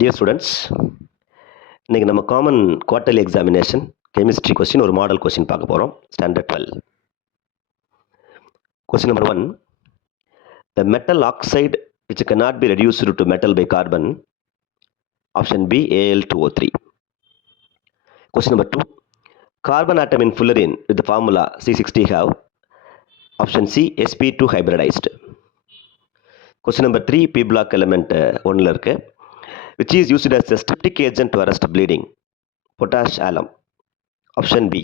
Dear students, இன்னைக்கு நம்ம common quarterly examination chemistry question ஒரு மாடல் கொஸ்டின் பார்க்க போகிறோம். Standard 12. Question number 1. The metal oxide which cannot be reduced to metal by carbon. Option B, Al2O3. Question number 2. Carbon atom in fullerene with the formula C60 have. Option C, sp2 hybridized. Question number 3. P block element 1ல இருக்கு. Which is used as a styptic agent to arrest bleeding. Potash alum. Option B.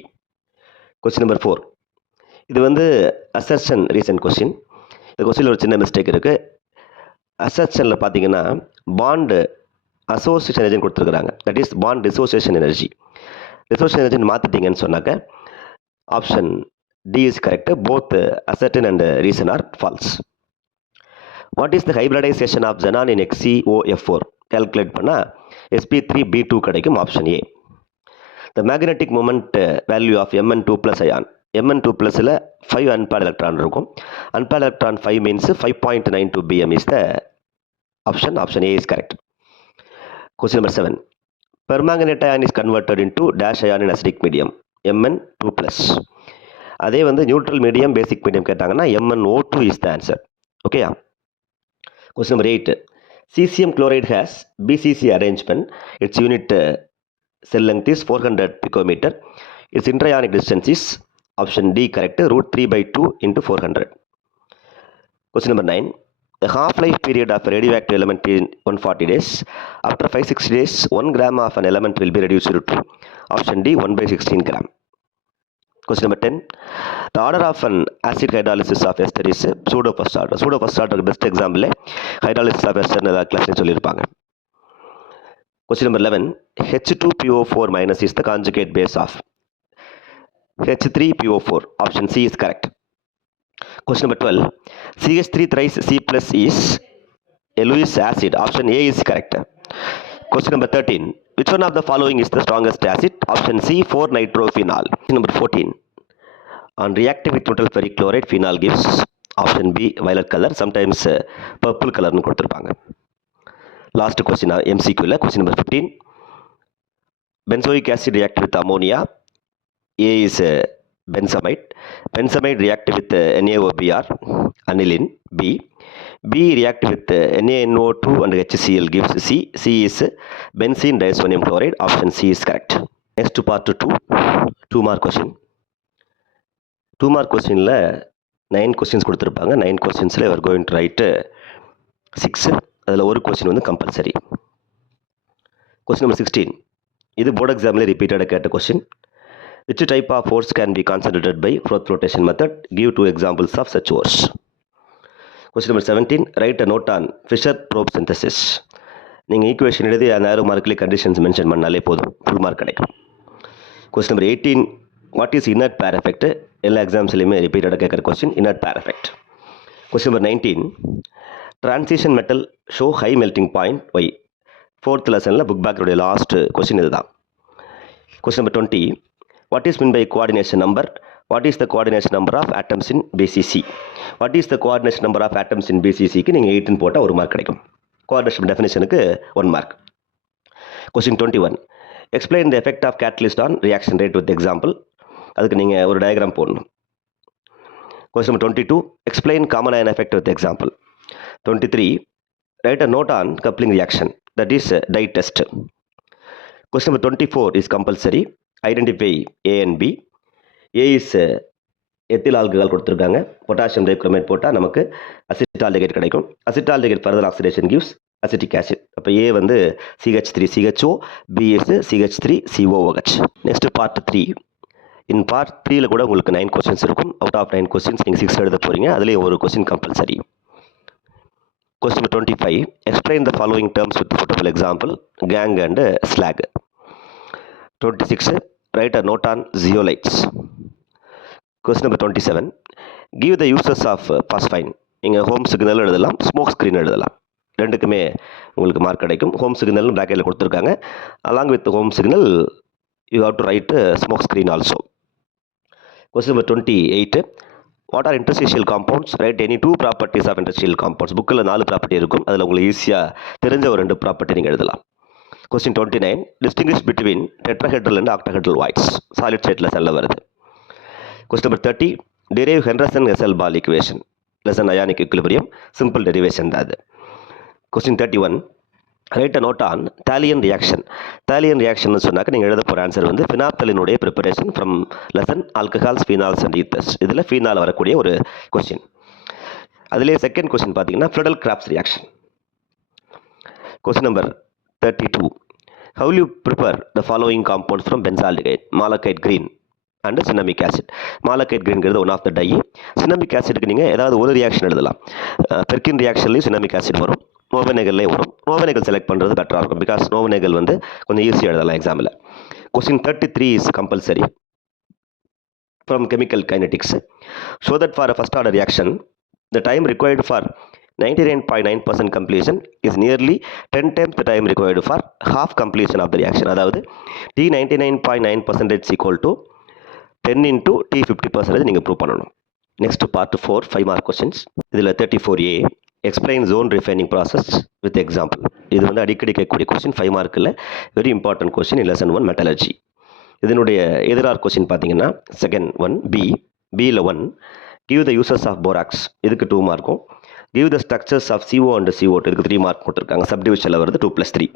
Question number 4. இது வந்து assertion recent question. இந்த கொஸ்டினில் ஒரு சின்ன mistake இருக்குது. அசர்ஷனில் பார்த்தீங்கன்னா bond association எனர்ஜின்னு கொடுத்துருக்குறாங்க. That is bond dissociation energy. Dissociation எனர்ஜின்னு மாற்றிட்டீங்கன்னு சொன்னாக்க option D is correct. Both assertion and reason are false. What is the hybridization of xenon in XeOF4? Calculate பண்ணால் sp3b2 கிடைக்கும். Option A. The magnetic moment value of Mn2 plus ion. Mn2+ல் 5 unpaired electron இருக்கும். Unpaired electron 5 means 5.92 bm is the option. Option A is correct. Question number 7. Permanganate ion is converted into dash ion in acidic medium. Mn2+. அதே வந்து neutral medium பேசிக் medium கேட்டாங்கன்னா MnO2 is the answer. ஓகேயா? Question number 8. Cesium chloride has BCC arrangement. Its unit cell length is 400 picometer. Its intrionic distance is option D correct, √3/2 into 400. Question number 9. The half-life period of a radioactive element is 140 days. After 560 days, 1 gram of an element will be reduced to option D 1/16 gram. Question number 10. The order of an acid hydrolysis of ester is pseudo first order. Pseudo first order best example hydrolysis of ester class சொல்லியிருப்பாங்க. Question number 11. H2PO4 minus is the conjugate base of H3PO4. Option C is correct. Question number 12. CH3 thrice C plus is a Lewis acid. Option A is correct. Question number 13. Which one of the following is the strongest acid? Option C, 4-nitrophenol. Question number 14. On reacting with neutral ferric chloride, phenol gives option B, violet color. Sometimes purple color nu கொடுத்திருப்பாங்க. Last question MCQ ல. Question number 15. Benzoic acid react with ammonia. A is benzamide. Benzamide react with NaOBr, aniline. B react with NaNO2 and HCl gives C. C is benzene diazonium chloride. Option C is correct. Next to part 2. 2 mark question. 2 mark questionல 9 questions கொடுத்திருப்பாங்க. 9 questionsல you are going to write 6. அதில் ஒரு question வந்து compulsory. Question number 16. இது board எக்ஸாமில் ரிப்பீட்டடாக கேட்ட question. Which type of force can be concentrated by Froth flotation method? Give 2 examples of such force. Question number 17. Write a note on Fischer-Tropsch synthesis. நீங்கள் equation எழுதி அந்த ஆரோ மார்க்லேயே conditions mention பண்ணாலே போதும், full mark கிடைக்கும். Question number 18. What is inert pair effect? எல்லா எக்ஸாம்ஸ்லையுமே ரிப்பீட்டடாக கேட்குற question inert pair effect. Question number 19. Transition metal show high melting point. Why? 4th லெசனில் புக் பேக்கருடைய லாஸ்ட் கொஸ்டின் இதுதான். Question number 20. What is meant by coordination number? What is the coordination number of atoms in BCC? What is the coordination number of atoms in BCCக்கு நீங்கள் 18 போட்டால் 1 mark கிடைக்கும். Coordination டெஃபினேஷனுக்கு 1 mark. Question 21. Explain the effect of catalyst on reaction rate with example. அதுக்கு நீங்கள் ஒரு diagram போடணும். Question number 22. Explain common ion effect with example. 23. Write a note on coupling reaction. That is dye test. Question number 24 is compulsory. Identify A and B. A is ethyl alcohol கொடுத்துருக்காங்க. Potassium dichromate போட்டால் நமக்கு acetaldehyde கிடைக்கும். Acetaldehyde further oxidation gives acetic acid. அப்போ A வந்து CH3CHO, B is CH3COOH. Next part 3. In part 3ல கூட உங்களுக்கு 9 questions இருக்கும். அவுட் ஆஃப் 9 கொஸ்டின்ஸ் நீங்கள் 6 எழுத போகிறீங்க. அதுலேயே ஒரு question compulsory. Question 25. Explain the following terms with suitable example. Gang and slag. 26. Write a note on zeolites. Question number 27. Give the uses of phosphine. நீங்கள் ஹோம் சிக்னல் எழுதலாம், smoke screen எழுதலாம். ரெண்டுக்குமே உங்களுக்கு மார்க் கிடைக்கும். ஹோம் சிக்னல் பிராக்கெட்டில் கொடுத்துருக்காங்க. Along with home signal you have to write smoke screen also. Question number 28. What are interstitial compounds? Write any 2 properties of interstitial compounds. புக்கில் 4 property இருக்கும். அதில் உங்களுக்கு ஈஸியாக தெரிஞ்ச ஒரு 2 ப்ராப்பர்ட்டி நீங்கள் எழுதலாம். Question 29. Distinguish between tetrahedral and octahedral voids. Solid state lesson வருது. Question number 30. Derive Henderson-Gesell-Ball equation. Lesson ionic equilibrium. Simple derivation தான் அது. Question 31. Write a note on Thalian reaction. Thalian reaction சொன்னாக்க நீங்கள் எழுத போகிற ஆன்சர் வந்து ஃபினாப்தலினுடைய preparation from lesson alcohols phenols and ethers. இதில் ஃபீனால் வரக்கூடிய ஒரு கொஸ்டின். அதிலே செகண்ட் கொஸ்டின் பார்த்தீங்கன்னா Friedel Crafts reaction. Question number 32. How will you prepare the following compounds from benzaldehyde, malachite green and cinnamic acid? Malachite green is one of the dye. Cinnamic acid க்கு நீங்க ஏதாவது ஒரு reaction எழுதலாம். Perkin ரியாக்ஷன்லயும் cinnamic acid வரும், நோவனேகல்லையும் வரும். நோவனேகல் select பண்றது பெட்டரா இருக்கும் பிகாஸ் நோவனேகல் வந்து கொஞ்சம் ஈஸியா எழுதலாம் எக்ஸாம்ல. Question 33 is compulsory from chemical kinetics. Show that for a first order reaction the time required for 99.9% completion is nearly 10 times the time required for half completion of the reaction. அதாவது T 99.9% is equal to 10 into T 50% நீங்கள் prove பண்ணணும். Next part 4 5 mark questions. இதில் 34A explain zone refining process with example. இது வந்து அடிக்கடி கேட்கக்கூடிய question 5 மார்க்கில் very important question in lesson 1 metallurgy. இதனுடைய எதிரார் கொஸ்டின் பார்த்தீங்கன்னா செகண்ட் ஒன் பியில் 1 give the uses of borax, இதுக்கு 2 மார்க்கும். Give the structures of CO and CO2, இதுக்கு 3 மார்க் போட்டிருக்காங்க. சப்டிவிஷனில் வருது 2+3.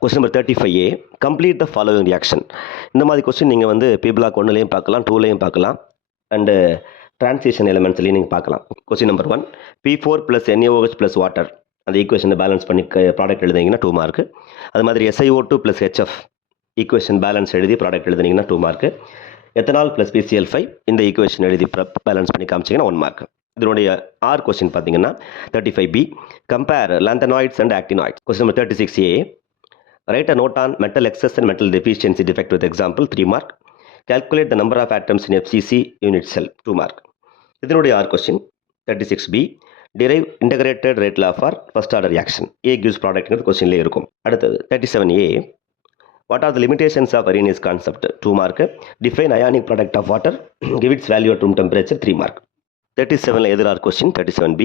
Question number 35A complete the following reaction. இந்த மாதிரி கொஸ்டின் நீங்கள் வந்து பிபிளாக் 1லையும் பார்க்கலாம், 2லையும் பார்க்கலாம், அண்டு டிரான்சிஷன் எலிமெண்ட்ஸ்லையும் நீங்கள் பார்க்கலாம். Question number 1 P4 plus NaOH plus water, அந்த ஈக்குவேஷனை பேலன்ஸ் பண்ணி ப்ராடக்ட் எழுதிங்கன்னா 2 மார்க்கு. அது மாதிரி SiO2 plus HF equation balance எழுதி ப்ராடக்ட் எழுதினீங்கன்னா 2 மார்க்கு. எத்தனால் ப்ளஸ் PCl5 இந்த ஈக்குவேஷன் எழுதி பேலன்ஸ் பண்ணி காமிச்சிங்கன்னா 1 மார்க். இதனுடைய ஆர் கொஸ்டின் பார்த்தீங்கன்னா 35B compare lanthanoids and actinoids. Question number 36A write a note on metal excess and metal deficiency defect with example 3 mark. Calculate the number of atoms in FCC unit cell 2 mark. இதனுடைய or question 36B derive integrated rate law for first order reaction. A gives ப்ராடக்ட்ங்கிறது கொஸ்டின்லேயே இருக்கும். அடுத்தது 37A what are the limitations of Arrhenius concept 2 mark. Define ionic product of water, give its value at room temperature 3 mark. 37 எதிரார் question 37B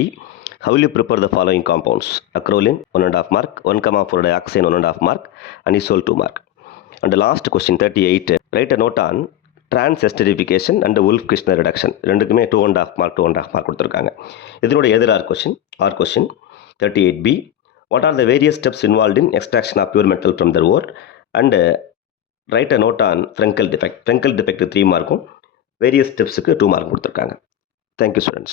how will you prepare the following compounds? Acrolein 1.5 mark, 1,4 dioxane 1.5 mark, anisole 2 mark. And the last question 38 write a note on trans esterification and Wolff-Kishner reduction. ரெண்டுக்குமே 2.5 mark 2.5 mark கொடுத்துருக்காங்க. இதனுடைய எதிரார் கொஸ்டின் or question 38B what are the various steps involved in extraction of pure metal from the ore and write a note on Frenkel defect. Frenkel defect 3 மார்க்கும் various ஸ்டெப்ஸுக்கு 2 mark கொடுத்துருக்காங்க. Thank you, students.